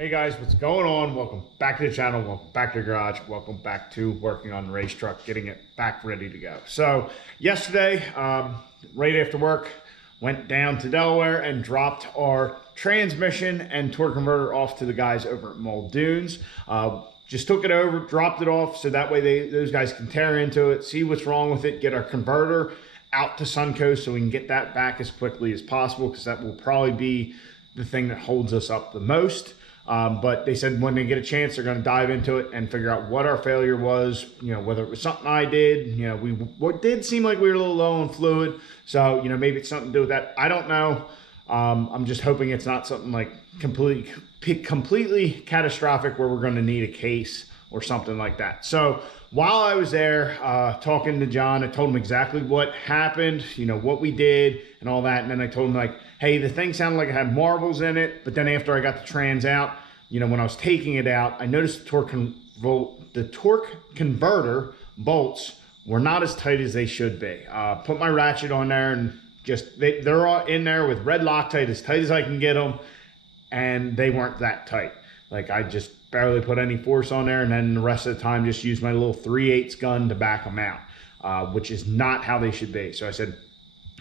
Hey guys, what's going on? Welcome back to the channel, welcome back to the garage, welcome back to working on the race truck, getting it back ready to go. So yesterday, right after work, went down to Delaware and dropped our transmission and torque converter off to the guys over at Muldoon's. Just took it over, dropped it off, so that way those guys can tear into it, see what's wrong with it, get our converter out to Suncoast so we can get that back as quickly as possible, because that will probably be the thing that holds us up the most. But they said when they get a chance, they're going to dive into it and figure out what our failure was, you know, whether it was something I did, you know, what did seem like we were a little low on fluid. So, you know, maybe it's something to do with that. I don't know. I'm just hoping it's not something like completely catastrophic where we're going to need a case or something like that. So while I was there talking to John, I told him exactly what happened, you know, what we did and all that. And then I told him, like, hey, the thing sounded like it had marbles in it. But then after I got the trans out, you know, when I was taking it out, I noticed the torque converter bolts were not as tight as they should be. Put my ratchet on there and just, they're all in there with red Loctite, as tight as I can get them. And they weren't that tight. Like, I just barely put any force on there, and then the rest of the time just used my little 3/8 gun to back them out, which is not how they should be. So I said,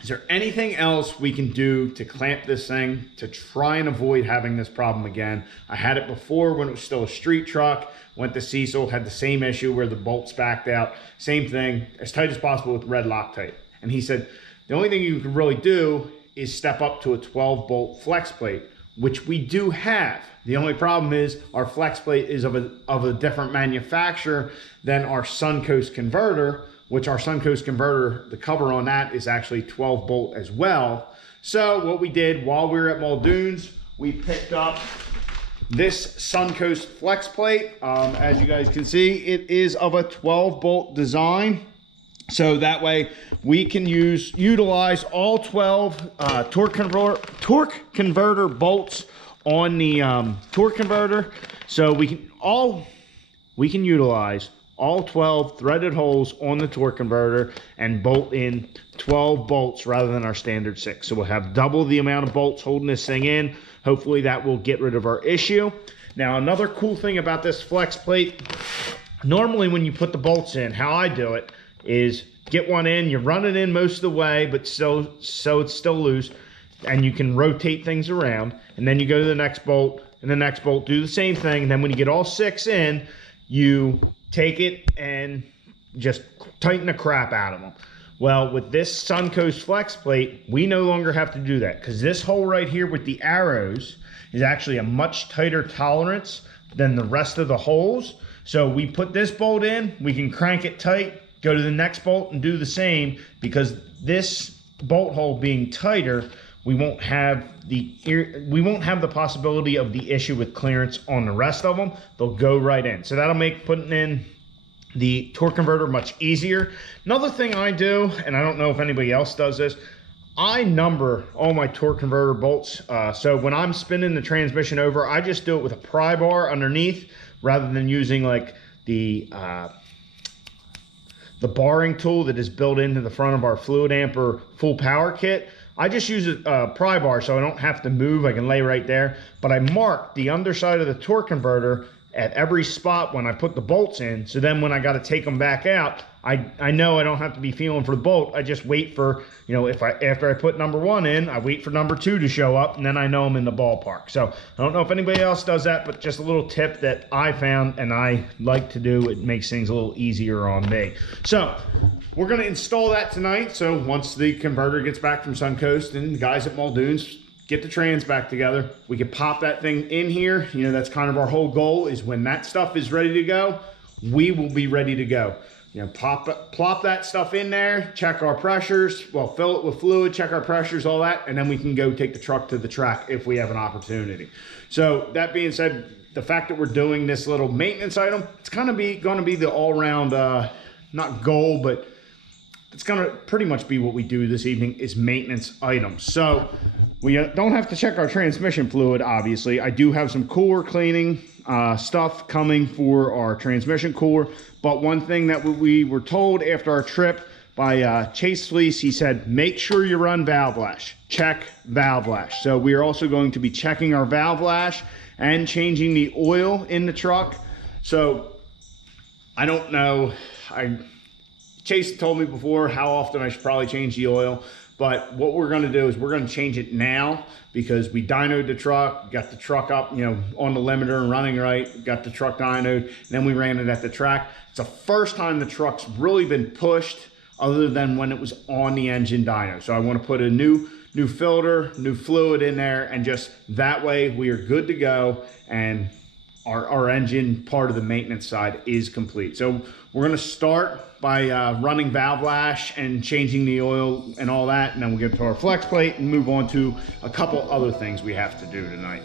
is there anything else we can do to clamp this thing to try and avoid having this problem again? I had it before when it was still a street truck, went to Cecil, had the same issue where the bolts backed out. Same thing, as tight as possible with red Loctite. And he said, the only thing you can really do is step up to a 12-bolt flex plate, which we do have. The only problem is our flex plate is of a different manufacturer than our Suncoast converter, which our Suncoast converter, the cover on that is actually 12-bolt as well. So what we did while we were at Muldoon's, we picked up this Suncoast flex plate. As you guys can see, it is of a 12-bolt design. So that way we can utilize all 12 torque converter bolts on the torque converter. So we can utilize all 12 threaded holes on the torque converter and bolt in 12 bolts rather than our standard 6. So we'll have double the amount of bolts holding this thing in. Hopefully that will get rid of our issue. Now, another cool thing about this flex plate, normally when you put the bolts in, how I do it is get one in, you run it in most of the way, but so it's still loose, and you can rotate things around, and then you go to the next bolt, and the next bolt, do the same thing, and then when you get all 6 in, you take it and just tighten the crap out of them. Well, with this Suncoast flex plate, we no longer have to do that, because this hole right here with the arrows is actually a much tighter tolerance than the rest of the holes. So we put this bolt in, we can crank it tight, go to the next bolt and do the same, because this bolt hole being tighter, we won't have the possibility of the issue with clearance on the rest of them. They'll go right in. So that'll make putting in the torque converter much easier. Another thing I do, and I don't know if anybody else does this, I number all my torque converter bolts. So when I'm spinning the transmission over, I just do it with a pry bar underneath rather than using like the barring tool that is built into the front of our fluid amper full power kit. I just use a pry bar so I don't have to move. I can lay right there. But I mark the underside of the torque converter at every spot when I put the bolts in. So then when I got to take them back out, I know I don't have to be feeling for the bolt. I just wait for, you know, after I put number 1 in, I wait for number 2 to show up, and then I know I'm in the ballpark. So I don't know if anybody else does that, but just a little tip that I found and I like to do. It makes things a little easier on me. So we're going to install that tonight. So once the converter gets back from Suncoast and the guys at Muldoon's get the trans back together, we can pop that thing in here. You know, that's kind of our whole goal, is when that stuff is ready to go, we will be ready to go. You know, plop that stuff in there, check our pressures, well, fill it with fluid, check our pressures, all that, and then we can go take the truck to the track if we have an opportunity. So that being said, the fact that we're doing this little maintenance item, it's kind of going to be the all-round, not goal, but it's going to pretty much be what we do this evening, is maintenance items. So we don't have to check our transmission fluid, obviously. I do have some cooler cleaning stuff coming for our transmission cooler. But one thing that we were told after our trip by Chase Fleece, he said, make sure you run valve lash. Check valve lash. So we are also going to be checking our valve lash and changing the oil in the truck. So I don't know, Chase told me before how often I should probably change the oil, but what we're gonna do is we're gonna change it now because we dynoed the truck, got the truck up, you know, on the limiter and running right, got the truck dynoed, and then we ran it at the track. It's the first time the truck's really been pushed other than when it was on the engine dyno. So I wanna put a new filter, new fluid in there, and just that way we are good to go, and our engine part of the maintenance side is complete. So we're gonna start by running valve lash and changing the oil and all that, and then we'll get to our flex plate and move on to a couple other things we have to do tonight.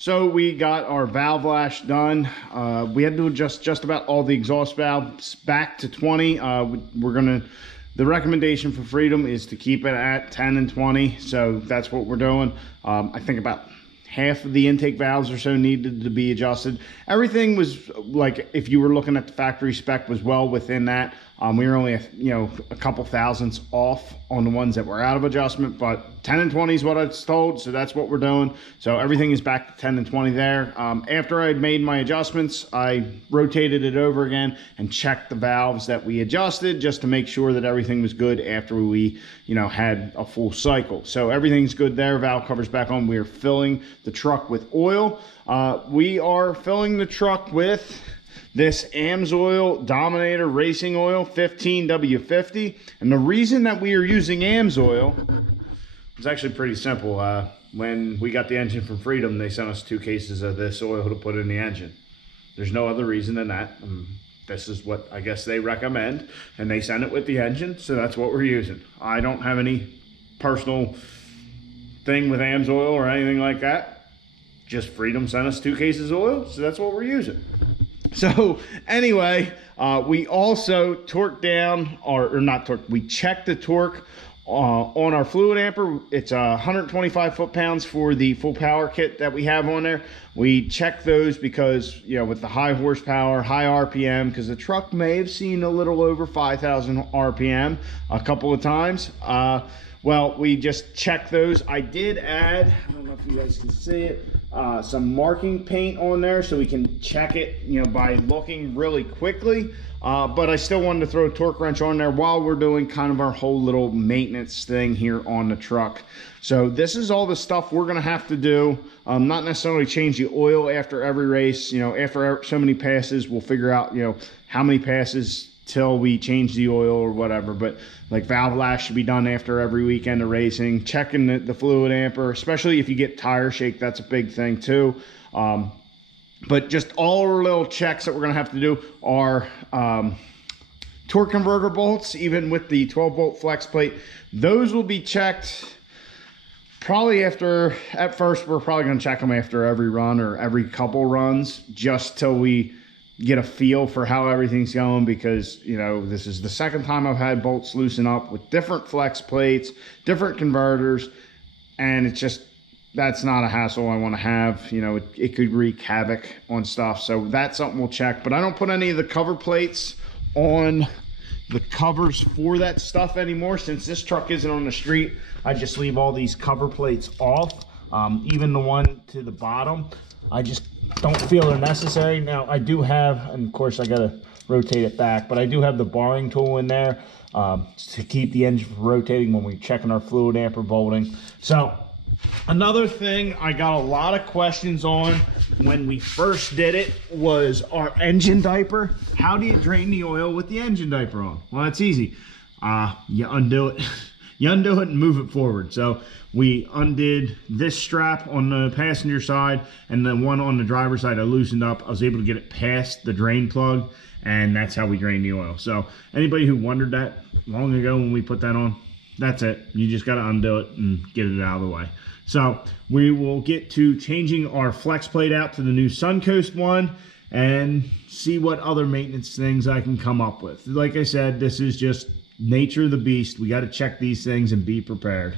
So we got our valve lash done. We had to adjust just about all the exhaust valves back to 20. The recommendation for Freedom is to keep it at 10 and 20. So that's what we're doing. I think about half of the intake valves or so needed to be adjusted. Everything was, like, if you were looking at the factory spec, was well within that. We were only a couple thousandths off on the ones that were out of adjustment, but 10 and 20 is what I was told, so that's what we're doing. So everything is back to 10 and 20 there. After I made my adjustments, I rotated it over again and checked the valves that we adjusted just to make sure that everything was good after we had a full cycle. So everything's good there. Valve covers back on. We are filling the truck with oil. We are filling the truck with this Amsoil Dominator racing oil, 15W50. And the reason that we are using Amsoil is actually pretty simple. When we got the engine from Freedom, they sent us 2 cases of this oil to put in the engine. There's no other reason than that. This is what I guess they recommend, and they send it with the engine, so that's what we're using. I don't have any personal thing with Amsoil or anything like that. Just Freedom sent us 2 cases of oil, so that's what we're using. So anyway, we also torqued down, or not torqued, we checked the torque on our fluid amper. It's 125 foot-pounds for the full power kit that we have on there. We checked those because, with the high horsepower, high RPM, because the truck may have seen a little over 5,000 RPM a couple of times. Well, we just checked those. I did add, I don't know if you guys can see it, some marking paint on there so we can check it, by looking really quickly. But I still wanted to throw a torque wrench on there while we're doing kind of our whole little maintenance thing here on the truck. So this is all the stuff we're gonna have to do. Not necessarily change the oil after every race. After so many passes, we'll figure out, how many passes till we change the oil or whatever. But like valve lash should be done after every weekend of racing. Checking the fluid amper, especially if you get tire shake, that's a big thing too. But just all our little checks that we're gonna have to do are torque converter bolts, even with the 12-volt flex plate. Those will be checked probably at first we're probably gonna check them after every run or every couple runs, just till we get a feel for how everything's going, because this is the second time I've had bolts loosen up with different flex plates, different converters, and it's just, that's not a hassle I want to have. It could wreak havoc on stuff, so that's something we'll check. But I don't put any of the cover plates on the covers for that stuff anymore. Since this truck isn't on the street, I just leave all these cover plates off. Even the one to the bottom, I just don't feel they're necessary. Now I do have, and of course I gotta rotate it back, but I do have the barring tool in there to keep the engine from rotating when we're checking our fluid amper bolting. So another thing I got a lot of questions on when we first did it was our engine diaper. How do you drain the oil with the engine diaper on? Well, that's easy. You undo it. you undo it and move it forward. So we undid this strap on the passenger side, and the one on the driver's side I loosened up. I was able to get it past the drain plug, and that's how we drain the oil. So anybody who wondered that long ago when we put that on, that's it. You just got to undo it and get it out of the way. So we will get to changing our flex plate out to the new Suncoast one and see what other maintenance things I can come up with. Like I said, this is just nature of the beast. We got to check these things and be prepared.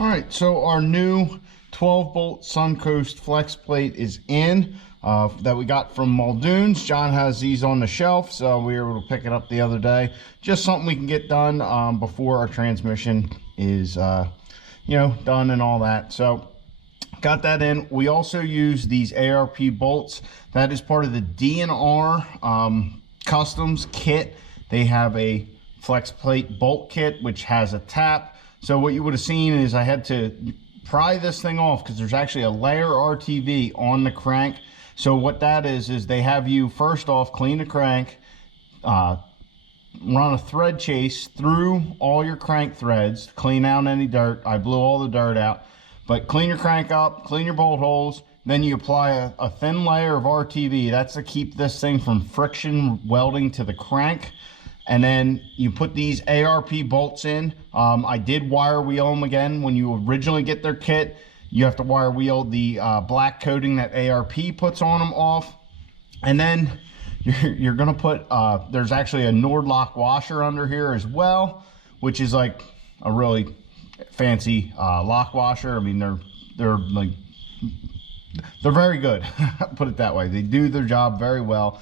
All right, so our new 12-bolt Suncoast flex plate is in, that we got from Muldoon's. John has these on the shelf, so we were able to pick it up the other day. Just something we can get done before our transmission is, you know, done and all that. So got that in. We also use these ARP bolts. That is part of the D&R Customs kit. They have a flex plate bolt kit, which has a tap. So what you would have seen is I had to pry this thing off because there's actually a layer RTV on the crank. So what that is they have you first off clean the crank, run a thread chase through all your crank threads, clean out any dirt. I blew all the dirt out, but clean your crank up, clean your bolt holes. Then you apply a thin layer of RTV. That's to keep this thing from friction welding to the crank. And then you put these ARP bolts in. I did wire wheel them again. When you originally get their kit, you have to wire wheel the black coating that ARP puts on them off. And then you're gonna put, there's actually a Nordlock washer under here as well, which is like a really fancy lock washer. I mean, they're very good, put it that way. They do their job very well.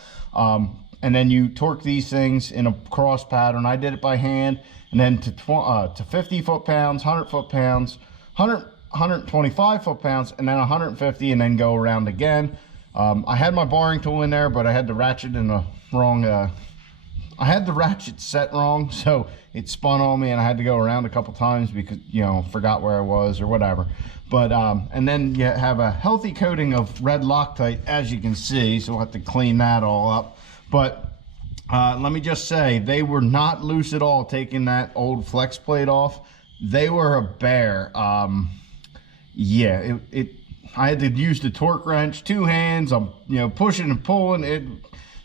And then you torque these things in a cross pattern. I did it by hand, and then to 50 foot-pounds, 100 foot-pounds, 125 foot-pounds, and then 150, and then go around again. I had my boring tool in there, but I had the ratchet in the wrong, I had the ratchet set wrong, so it spun on me, and I had to go around a couple times because, you know, forgot where I was or whatever. But, and then you have a healthy coating of red Loctite, as you can see, so we'll have to clean that all up. But let me just say, they were not loose at all taking that old flex plate off. They were a bear. Yeah, I had to use the torque wrench, two hands. I'm, you know, pushing and pulling it.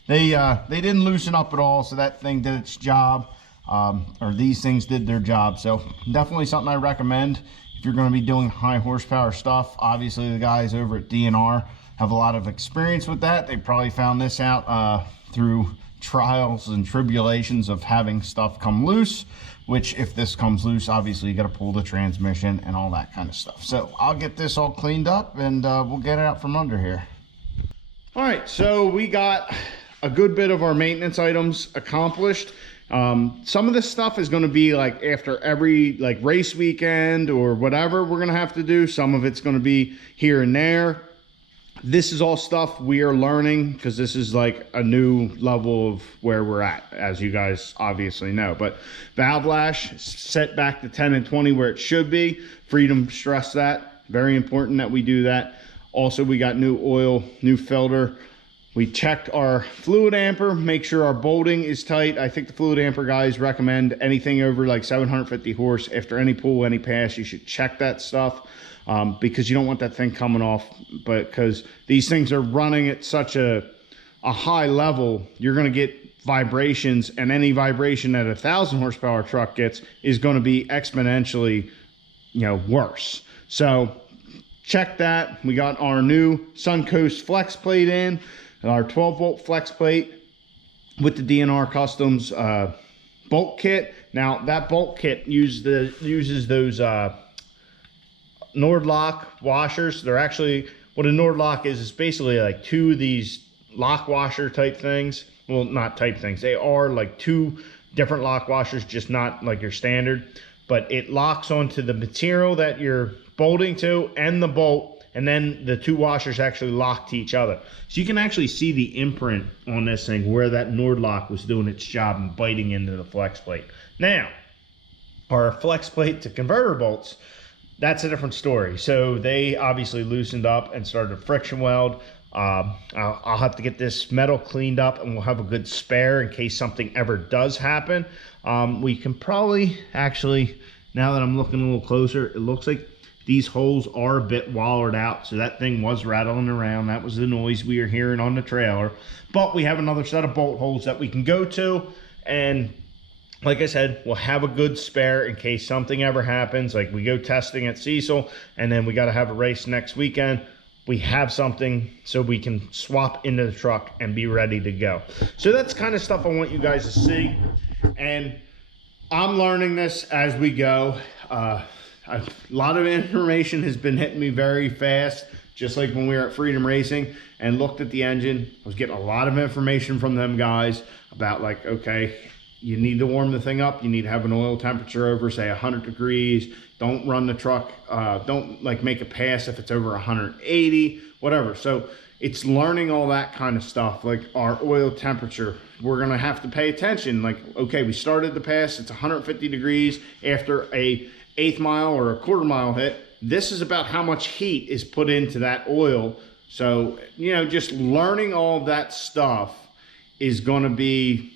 They didn't loosen up at all, so that thing did its job, or these things did their job. So definitely something I recommend if you're going to be doing high horsepower stuff. Obviously, the guys over at D&R have a lot of experience with that. They probably found this out through trials and tribulations of having stuff come loose, which if this comes loose, obviously you got to pull the transmission and all that kind of stuff. So I'll get this all cleaned up, and we'll get it out from under here. All right, so we got a good bit of our maintenance items accomplished. Some of this stuff is going to be like after every like race weekend or whatever we're going to have to do. Some of it's going to be here and there. This is all stuff we are learning because this is like a new level of where we're at, as you guys obviously know. But valve lash set back to 10 and 20 where it should be. Freedom stressed that. Very important that we do that. Also, we got new oil, new filter. We checked our fluid amper, make sure our bolting is tight. I think the fluid amper guys recommend anything over like 750 horse. After any pull, any pass, you should check that stuff. because you don't want that thing coming off. But because these things are running at such a high level, you're going to get vibrations, and any vibration that a 1,000 horsepower truck gets is going to be exponentially, worse. So check that. We got our new Suncoast flex plate in, our 12 volt flex plate with the DNR Customs bolt kit. Now that bolt kit uses those Nordlock washers. They're actually, what a Nordlock is basically like two of these lock washer type things. Well, not type things. They are like two different lock washers, just not like your standard. But it locks onto the material that you're bolting to and the bolt, and then the two washers actually lock to each other. So you can actually see the imprint on this thing where that Nordlock was doing its job and biting into the flex plate. Now, our flex plate to converter bolts, that's a different story. So they obviously loosened up and started to friction weld. I'll have to get this metal cleaned up, and we'll have a good spare in case something ever does happen. We can probably actually, now that I'm looking a little closer, it looks like these holes are a bit wallered out. So that thing was rattling around. That was the noise we were hearing on the trailer. But we have another set of bolt holes that we can go to. And like I said, we'll have a good spare in case something ever happens. Like we go testing at Cecil, and then we got to have a race next weekend. We have something so we can swap into the truck and be ready to go. So that's kind of stuff I want you guys to see. And I'm learning this as we go. A lot of information has been hitting me very fast, just like when we were at Freedom Racing and looked at the engine. I was getting a lot of information from them guys about like, okay, you need to warm the thing up. You need to have an oil temperature over, say, 100 degrees. Don't run the truck. Don't like make a pass if it's over 180, whatever. So it's learning all that kind of stuff, like our oil temperature. We're going to have to pay attention. Like, okay, we started the pass. It's 150 degrees after a 1/8 mile or a 1/4 mile hit. This is about how much heat is put into that oil. So, just learning all that stuff is going to be,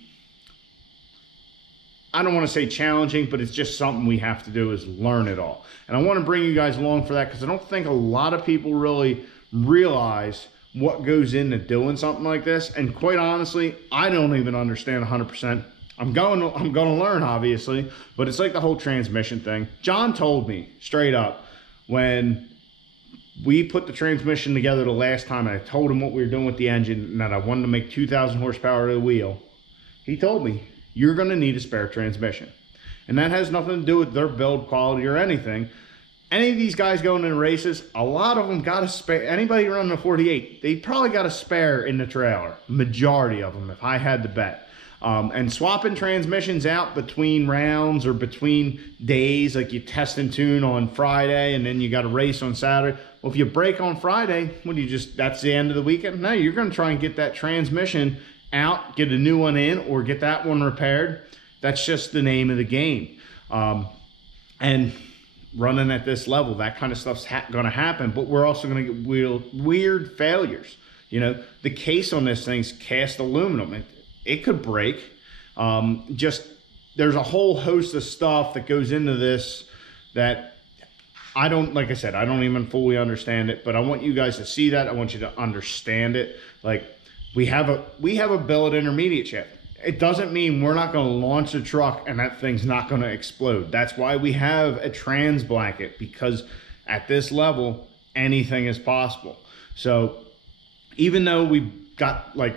I don't want to say challenging, but it's just something we have to do, is learn it all. And I want to bring you guys along for that, because I don't think a lot of people really realize what goes into doing something like this. And quite honestly, I don't even understand 100%. I'm going to learn, obviously, but it's like the whole transmission thing. John told me straight up when we put the transmission together the last time, and I told him what we were doing with the engine and that I wanted to make 2,000 horsepower to the wheel. He told me, you're going to need a spare transmission. And that has nothing to do with their build quality or anything. Any of these guys going in races, a lot of them got a spare. Anybody running a 48, they probably got a spare in the trailer. Majority of them, if I had to bet. And swapping transmissions out between rounds or between days, like you test and tune on Friday and then you got a race on Saturday. Well, if you break on Friday, what do you just, that's the end of the weekend? No, you're going to try and get that transmission out, get a new one in, or get that one repaired. That's just the name of the game. And running at this level, that kind of stuff's going to happen, but we're also going to get weird failures. The case on this thing's cast aluminum. It could break. There's a whole host of stuff that goes into this that I don't, like I said, I don't even fully understand it, but I want you guys to see that. I want you to understand it. Like, we have a billet intermediate shaft. It doesn't mean we're not going to launch a truck and that thing's not going to explode. That's why we have a trans blanket, because at this level, anything is possible. So even though we got like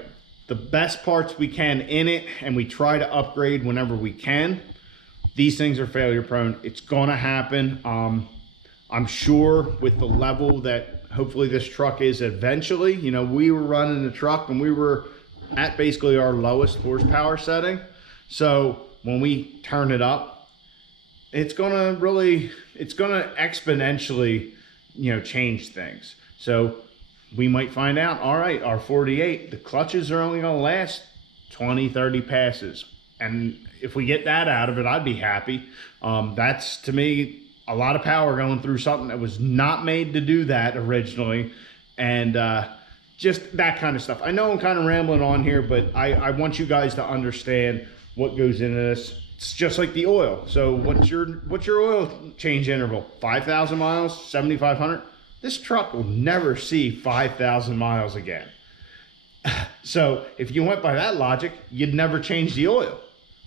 the best parts we can in it and we try to upgrade whenever we can, these things are failure prone. It's going to happen. I'm sure with the level that hopefully this truck is eventually, we were running the truck and we were at basically our lowest horsepower setting. So when we turn it up, it's gonna exponentially, change things. So we might find out, all right, our 48, the clutches are only gonna last 20, 30 passes. And if we get that out of it, I'd be happy. That's, to me, a lot of power going through something that was not made to do that originally. And just that kind of stuff. I know I'm kind of rambling on here, but I want you guys to understand what goes into this. It's just like the oil. So what's your oil change interval? 5,000 miles, 7,500? This truck will never see 5,000 miles again. So if you went by that logic, you'd never change the oil.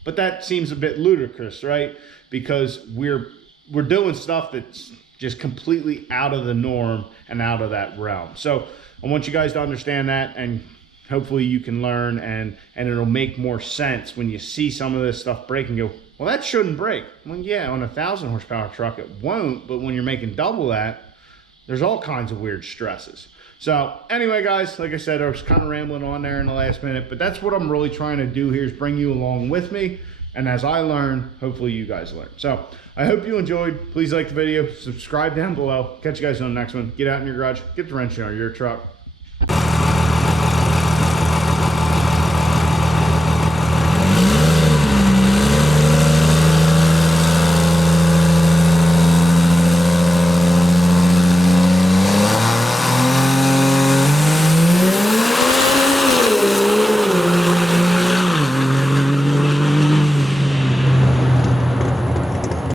But that seems a bit ludicrous, right? Because we're doing stuff that's just completely out of the norm and out of that realm. So I want you guys to understand that, and hopefully you can learn, and it'll make more sense when you see some of this stuff break and go, well, that shouldn't break. Well, yeah, on a 1,000 horsepower truck, it won't, but when you're making double that, there's all kinds of weird stresses. So anyway, guys, like I said, I was kind of rambling on there in the last minute, but that's what I'm really trying to do here, is bring you along with me. And as I learn, hopefully you guys learn. So I hope you enjoyed. Please like the video, subscribe down below. Catch you guys on the next one. Get out in your garage, get the wrench out of your truck.